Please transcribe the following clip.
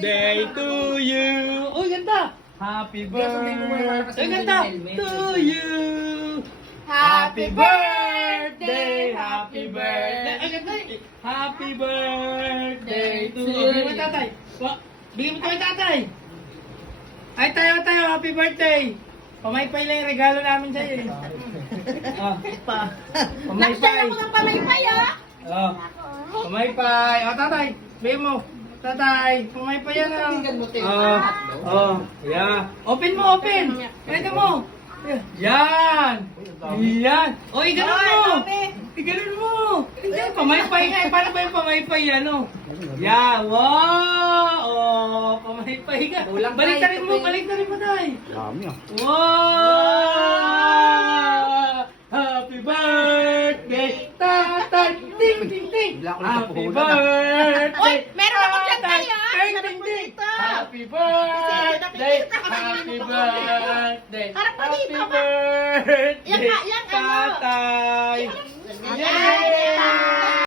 birthday to you. Uy, ganda. Happy birthday. Uy, ganda. To you. Happy birthday. Happy birthday. Ay, ganda. Happy birthday to you. Bigyan mo tatay. Bigyan mo tayo tatay. Ay, tayo. Happy birthday. Pamaypay lang yung regalo namin sa'yo eh. Pamaypay. Nakasaya mo ng pamaypay ah. Pamaypay. Tatay. Bigyan mo. Tatay. Pamaypay yan yeah. Open mo. Pwede mo. Yan. Ganun mo. Ganun mo. Pamaypay nga. Paano ba yung pamaypay yan Yeah. Wow. Pamaypay ka. Baliktarin mo tay. Dami ah. Wow! Happy birthday, tatay! Ting! Happy birthday! Uy, meron ako dyan tayo ah. Ting! Happy birthday! Happy birthday! Harap pa dito, Happy birthday, Yan, tatay!